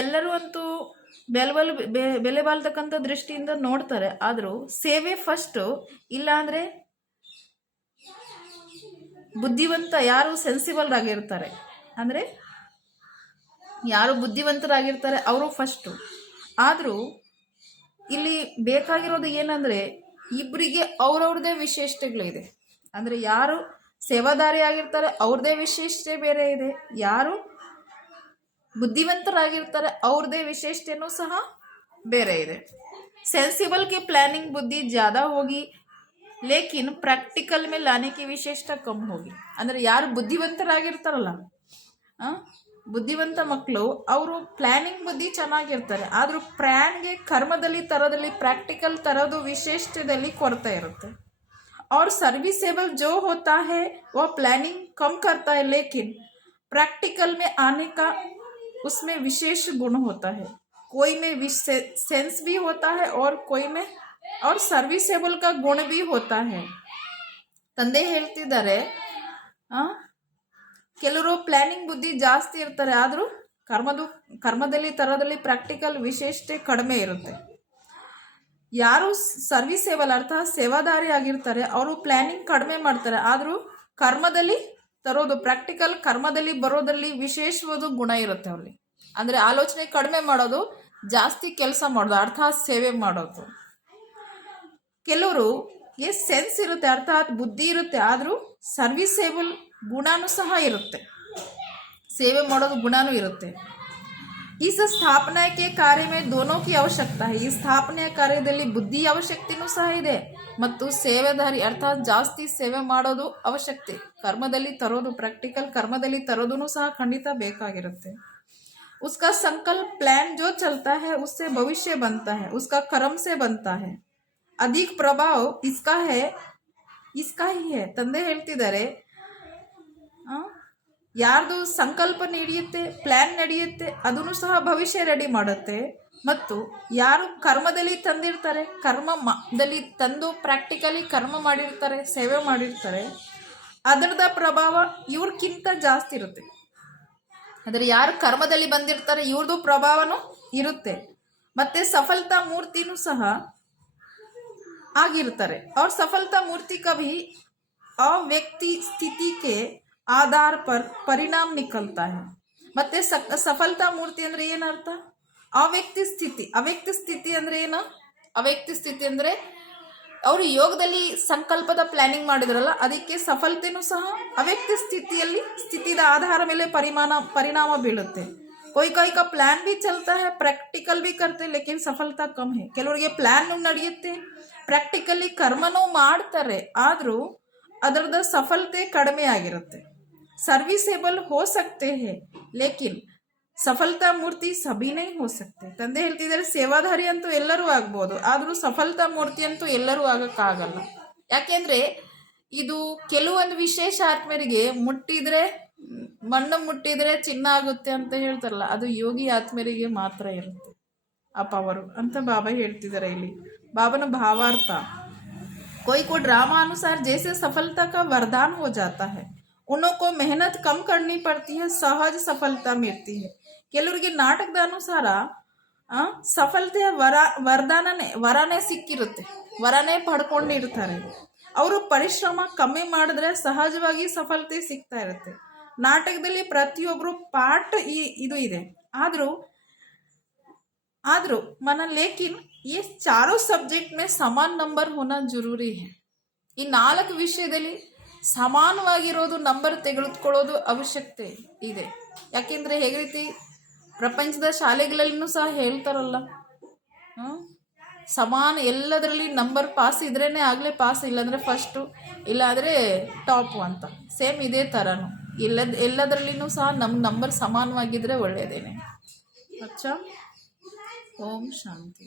ಎಲ್ಲರೂ ಅಂತೂ ಬೆಲೆ ಬಾಳ್ತಕ್ಕಂಥ ದೃಷ್ಟಿಯಿಂದ ನೋಡ್ತಾರೆ. ಆದರೂ ಸೇವೆ ಫಸ್ಟು. ಇಲ್ಲ ಅಂದರೆ ಬುದ್ಧಿವಂತ ಯಾರು ಸೆನ್ಸಿಬಲ್ ಆಗಿರ್ತಾರೆ, ಅಂದರೆ ಯಾರು ಬುದ್ಧಿವಂತರಾಗಿರ್ತಾರೆ ಅವರು ಫಸ್ಟು. ಆದರೂ ಇಲ್ಲಿ ಬೇಕಾಗಿರೋದು ಏನಂದರೆ ಇಬ್ಬರಿಗೆ ಅವ್ರವ್ರದ್ದೇ ವಿಶೇಷತೆಗಳಿದೆ. ಅಂದರೆ ಯಾರು ಸೇವಾದಾರಿ ಆಗಿರ್ತಾರೆ ಅವ್ರದ್ದೇ ವಿಶೇಷತೆ ಬೇರೆ ಇದೆ, ಯಾರು ಬುದ್ಧಿವಂತರಾಗಿರ್ತಾರೆ ಅವ್ರದ್ದೇ ವಿಶೇಷತೆಯೂ ಸಹ ಬೇರೆ ಇದೆ. सेंसिबल की प्लानिंग बुद्धि ज़्यादा होगी लेकिन प्रैक्टिकल में लाने की विशेषता कम होगी. ಅಂದರೆ ಯಾರು ಬುದ್ಧಿವಂತರಾಗಿರ್ತಾರಲ್ಲ, ಬುದ್ಧಿವಂತ ಮಕ್ಕಳು ಅವರು ಪ್ಲಾನಿಂಗ್ ಬುದ್ಧಿ ಚೆನ್ನಾಗಿರ್ತಾರೆ, ಆದರೂ ಪ್ಲ್ಯಾನ್ಗೆ ಕರ್ಮದಲ್ಲಿ ತರೋದಲ್ಲಿ ಪ್ರಾಕ್ಟಿಕಲ್ ತರೋದು ವಿಶೇಷತೆಯಲ್ಲಿ ಕೊರತೆ ಇರುತ್ತೆ. और सर्विसेबल जो होता है वो प्लानिंग कम करता है लेकिन प्रैक्टिकल में आने का उसमें विशेष गुण होता है. कोई में सेंस भी होता है और कोई में और सर्विसेबल का गुण भी होता है. ತಂದೆ ಹೇಳ್ತಿದ್ದಾರೆ, ಕೆಲವರು ಪ್ಲಾನಿಂಗ್ ಬುದ್ಧಿ ಜಾಸ್ತಿ ಇರ್ತಾರೆ, ಆದರೂ ಕರ್ಮದಲ್ಲಿ ತರೋದಲ್ಲಿ ಪ್ರಾಕ್ಟಿಕಲ್ ವಿಶೇಷತೆ ಕಡಿಮೆ ಇರುತ್ತೆ. ಯಾರು ಸರ್ವಿಸೇಬಲ್ ಅರ್ಥಾತ್ ಸೇವಾದಾರಿ ಆಗಿರ್ತಾರೆ ಅವರು ಪ್ಲಾನಿಂಗ್ ಕಡಿಮೆ ಮಾಡ್ತಾರೆ, ಆದರೂ ಕರ್ಮದಲ್ಲಿ ತರೋದು ಪ್ರಾಕ್ಟಿಕಲ್ ಕರ್ಮದಲ್ಲಿ ಬರೋದ್ರಲ್ಲಿ ವಿಶೇಷವಾದ ಗುಣ ಇರುತ್ತೆ ಅವ್ರಿಗೆ. ಅಂದರೆ ಆಲೋಚನೆ ಕಡಿಮೆ ಮಾಡೋದು, ಜಾಸ್ತಿ ಕೆಲಸ ಮಾಡೋದು ಅರ್ಥಾತ್ ಸೇವೆ ಮಾಡೋದು. ಕೆಲವರು ಸೆನ್ಸ್ ಇರುತ್ತೆ ಅರ್ಥಾತ್ ಬುದ್ಧಿ ಇರುತ್ತೆ, ಆದರೂ ಸರ್ವಿಸೇಬಲ್ ಗುಣನೂ ಸಹ ಇರುತ್ತೆ, ಸೇವೆ ಮಾಡೋದು ಗುಣನೂ ಇರುತ್ತೆ. इस स्थापना के कार्य में दोनों की आवश्यकता है. ಈ ಸ್ಥಾಪನೆಯ ಕಾರ್ಯದಲ್ಲಿ ಬುದ್ಧಿ ಅವಶ್ಯಕತೆಯೂ ಸಹ ಇದೆ ಮತ್ತು ಸೇವೆದಾರಿ ಅರ್ಥಾತ್ ಜಾಸ್ತಿ ಸೇವೆ ಮಾಡೋದು ಅವಶ್ಯಕತೆ. ಕರ್ಮದಲ್ಲಿ ತರೋದು ಪ್ರಾಕ್ಟಿಕಲ್ ಕರ್ಮದಲ್ಲಿ ತರೋದೂ ಸಹ ಖಂಡಿತ ಬೇಕಾಗಿರುತ್ತೆ. उसका संकल्प प्लान जो चलता है उससे भविष्य बनता है, उसका कर्म से बनता है. अधिक प्रभाव इसका ही है. ತಂದೆ ಹೇಳ್ತಿದ್ದಾರೆ, ಯಾರ್ದು ಸಂಕಲ್ಪ ನಡೆಯುತ್ತೆ ಪ್ಲ್ಯಾನ್ ನಡೆಯುತ್ತೆ ಅದನ್ನು ಸಹ ಭವಿಷ್ಯ ರೆಡಿ ಮಾಡುತ್ತೆ. ಮತ್ತು ಯಾರು ಕರ್ಮದಲ್ಲಿ ತಂದಿರ್ತಾರೆ ಕರ್ಮದಲ್ಲಿ ತಂದು ಪ್ರಾಕ್ಟಿಕಲಿ ಕರ್ಮ ಮಾಡಿರ್ತಾರೆ ಸೇವೆ ಮಾಡಿರ್ತಾರೆ ಅದರದ ಪ್ರಭಾವ ಇವ್ರಕ್ಕಿಂತ ಜಾಸ್ತಿ ಇರುತ್ತೆ. ಅಂದರೆ ಯಾರು ಕರ್ಮದಲ್ಲಿ ಬಂದಿರ್ತಾರೆ ಇವ್ರದ್ದು ಪ್ರಭಾವನೂ ಇರುತ್ತೆ. ಮತ್ತು ಸಫಲತಾ ಮೂರ್ತಿನೂ ಸಹ ಆಗಿರ್ತಾರೆ. और सफलता मूर्ति कभी व्यक्ति स्थिति के आधार पर परिणाम निकलता है. ಮತ್ತೆ ಸಫಲತಾ ಮೂರ್ತಿ ಅಂದರೆ ಏನರ್ಥ? ಅವ್ಯಕ್ತಿ ಸ್ಥಿತಿ ಅಂದರೆ ಏನು? ಅವ್ಯಕ್ತಿ ಸ್ಥಿತಿ ಅಂದರೆ ಅವರು ಯೋಗದಲ್ಲಿ ಸಂಕಲ್ಪದ ಪ್ಲಾನಿಂಗ್ ಮಾಡಿದ್ರಲ್ಲ ಅದಕ್ಕೆ ಸಫಲತೆಯೂ ಸಹ ಅವ್ಯಕ್ತಿ ಸ್ಥಿತಿಯ ಆಧಾರ ಮೇಲೆ ಪರಿಣಾಮ ಬೀಳುತ್ತೆ. कोई का प्लान भी चलता है प्रैक्टिकल भी करते लेकिन सफलता कम है. ಕೆಲವರಿಗೆ ಪ್ಲಾನ್ ನಡೆಯುತ್ತೆ ಪ್ರಾಕ್ಟಿಕಲಿ ಕರ್ಮನೂ ಮಾಡ್ತಾರೆ, ಆದರೂ ಅದರದ ಸಫಲತೆ ಕಡಿಮೆ ಆಗಿರುತ್ತೆ. ಸರ್ವಿಸೇಬಲ್ हो सकते हैं लेकिन ಸಫಲತಾ ಮೂರ್ತಿ ಸಭಿ ನೈ हो सकते. ತಂದೆ ಹೇಳ್ತಿದ್ದಾರೆ ಸೇವಾಧಾರಿ ಅಂತೂ ಎಲ್ಲರೂ ಆಗ್ಬೋದು, ಆದರೂ ಸಫಲತಾ ಮೂರ್ತಿ ಅಂತೂ ಎಲ್ಲರೂ ಆಗಕ್ಕಾಗಲ್ಲ. ಯಾಕೆಂದ್ರೆ ಇದು ಕೆಲವೊಂದು ವಿಶೇಷ ಆತ್ಮರಿಗೆ ಮಣ್ಣು ಮುಟ್ಟಿದ್ರೆ ಚಿನ್ನ ಆಗುತ್ತೆ ಅಂತ ಹೇಳ್ತಾರಲ್ಲ, ಅದು ಯೋಗಿ ಆತ್ಮರಿಗೆ ಮಾತ್ರ ಇರುತ್ತೆ ಆ ಪವರು ಅಂತ ಬಾಬಾ ಹೇಳ್ತಿದ್ದಾರೆ. ಇಲ್ಲಿ ಬಾಬನ ಭಾವಾರ್ಥ, कोई को ड्रामा अनुसार जैसे सफलता का वरदान हो जाता है उन्हों को मेहनत कम करनी पड़ती है, सहज सफलता मिलती है. ಕೆಲವರಿಗೆ ನಾಟಕದ ಅನುಸಾರ ಸಫಲತೆಯ ವರನೇ ಸಿಕ್ಕಿರುತ್ತೆ, ವರನೇ ಪಡ್ಕೊಂಡಿರ್ತಾರೆ. ಅವರು ಪರಿಶ್ರಮ ಕಮ್ಮಿ ಮಾಡಿದ್ರೆ ಸಹಜವಾಗಿ ಸಫಲತೆ ಸಿಗ್ತಾ ಇರುತ್ತೆ. ನಾಟಕದಲ್ಲಿ ಪ್ರತಿಯೊಬ್ಬರು ಪಾರ್ಟ್ ಇದು ಇದೆ, ಆದರೂ लेकिन ये चारों सब्जेक्ट में समान नंबर होना जरूरी है. ಈ 4 ವಿಷಯದಲ್ಲಿ ಸಮಾನವಾಗಿರೋದು ನಂಬರ್ ತೆಗೆದುಕೊಳ್ಳೋದು ಅವಶ್ಯಕತೆ ಇದೆ. ಯಾಕೆಂದರೆ ಹೇಗೆ ರೀತಿ ಪ್ರಪಂಚದ ಶಾಲೆಗಳಲ್ಲೂ ಸಹ ಹೇಳ್ತಾರಲ್ಲ, ಸಮಾನ ಎಲ್ಲದರಲ್ಲಿ ನಂಬರ್ ಪಾಸ್ ಇದ್ರೇ ಆಗಲೇ ಪಾಸ್, ಇಲ್ಲಾಂದರೆ ಫಸ್ಟು ಇಲ್ಲಾಂದರೆ ಟಾಪು ಅಂತ. ಸೇಮ್ ಇದೇ ಥರನೂ ಎಲ್ಲದರಲ್ಲಿನೂ ಸಹ ನಮ್ಮ ನಂಬರ್ ಸಮಾನವಾಗಿದ್ದರೆ ಒಳ್ಳೆಯದೇನೆ. ಅಚ್ಚಾ, ಓಂ ಶಾಂತಿ.